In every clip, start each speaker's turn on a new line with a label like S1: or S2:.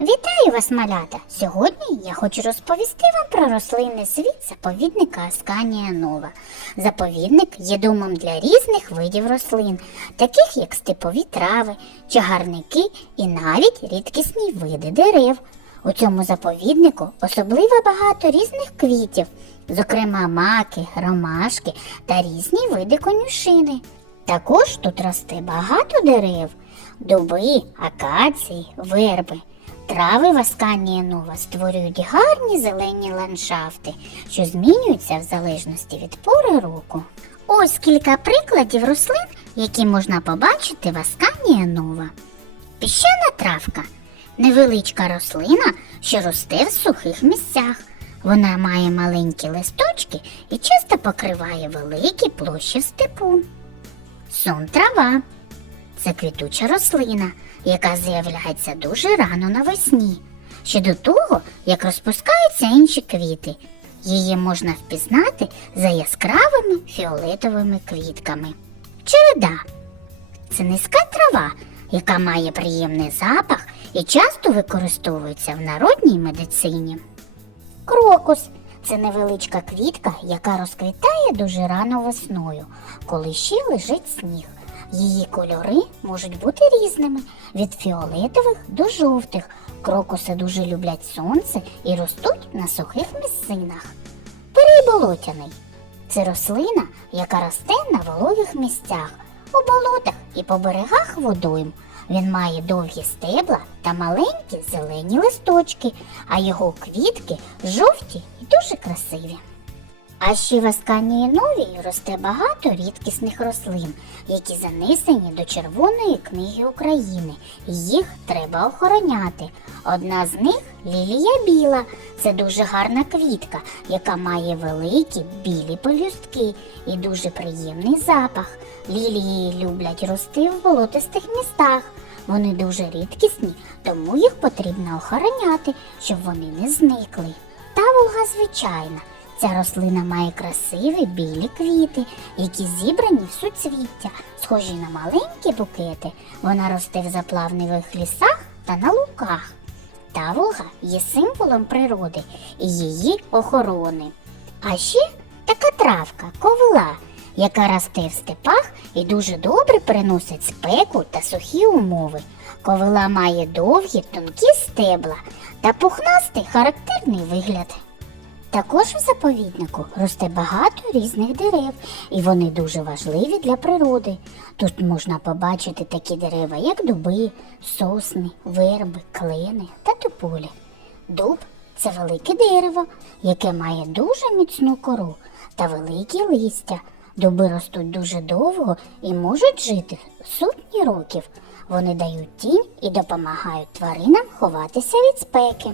S1: Вітаю вас, малята! Сьогодні я хочу розповісти вам про рослинний світ заповідника Асканія Нова. Заповідник є домом для різних видів рослин, таких як степові трави, чагарники і навіть рідкісні види дерев. У цьому заповіднику особливо багато різних квітів, зокрема маки, ромашки та різні види конюшини. Також тут росте багато дерев, дуби, акації, верби. Трави в Асканії Нова створюють гарні зелені ландшафти, що змінюються в залежності від пори року. Ось кілька прикладів рослин, які можна побачити в Асканії Нова. Піщана травка невеличка рослина, що росте в сухих місцях. Вона має маленькі листочки і часто покриває великі площі степу. Сон трава це квітуча рослина, яка з'являється дуже рано навесні, ще до того, як розпускаються інші квіти. Її можна впізнати за яскравими фіолетовими квітками. Череда це низька трава, яка має приємний запах і часто використовується в народній медицині. Крокус це невеличка квітка, яка розквітає дуже рано весною, коли ще лежить сніг. Її кольори можуть бути різними від фіолетових до жовтих. Крокуси дуже люблять сонце і ростуть на сухих місцинах. Переболотяний це рослина, яка росте на вологих місцях, у болотах і по берегах водойм. Він має довгі стебла та маленькі зелені листочки, а його квітки жовті і дуже красиві. А ще в Асканії Новій росте багато рідкісних рослин, які занесені до Червоної книги України. Їх треба охороняти. Одна з них лілія біла. Це дуже гарна квітка, яка має великі білі пелюстки і дуже приємний запах. Лілії люблять рости в болотистих містах. Вони дуже рідкісні, тому їх потрібно охороняти, щоб вони не зникли. Таволга звичайна. Ця рослина має красиві білі квіти, які зібрані в суцвіття, схожі на маленькі букети. Вона росте в заплавневих лісах та на луках. Таволга є символом природи і її охорони. А ще така травка, ковила, яка росте в степах і дуже добре переносить спеку та сухі умови. Ковила має довгі тонкі стебла та пухнастий характерний вигляд. Також в заповіднику росте багато різних дерев, і вони дуже важливі для природи. Тут можна побачити такі дерева, як дуби, сосни, верби, клени та тополі. Дуб це велике дерево, яке має дуже міцну кору та великі листя. Дуби ростуть дуже довго і можуть жити сотні років. Вони дають тінь і допомагають тваринам ховатися від спеки.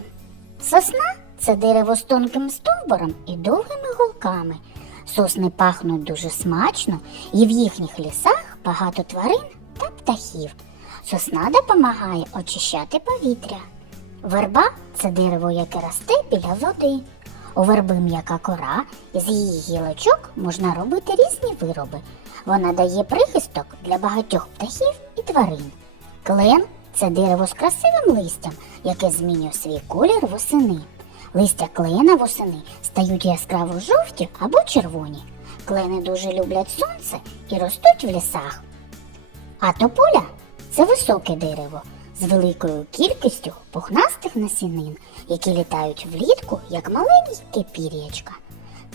S1: Сосна це дерево з тонким стовбуром і довгими голками. Сосни пахнуть дуже смачно, і в їхніх лісах багато тварин та птахів. Сосна допомагає очищати повітря. Верба це дерево, яке росте біля води. У верби м'яка кора, і з її гілочок можна робити різні вироби. Вона дає прихисток для багатьох птахів і тварин. Клен це дерево з красивим листям, яке змінює свій колір восени. Листя клена восени стають яскраво жовті або червоні. Клени дуже люблять сонце і ростуть в лісах. А тополя це високе дерево з великою кількістю пухнастих насінин, які літають влітку, як маленькі пір'ячка.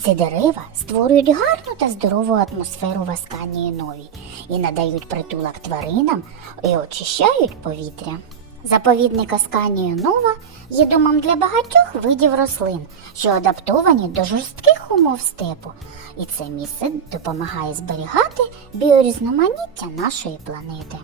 S1: Ці дерева створюють гарну та здорову атмосферу в Асканії Новій і надають притулок тваринам і очищають повітря. Заповідник Сканію Нова є домом для багатьох видів рослин, що адаптовані до жорстких умов степу, і це місце допомагає зберігати біорізноманіття нашої планети.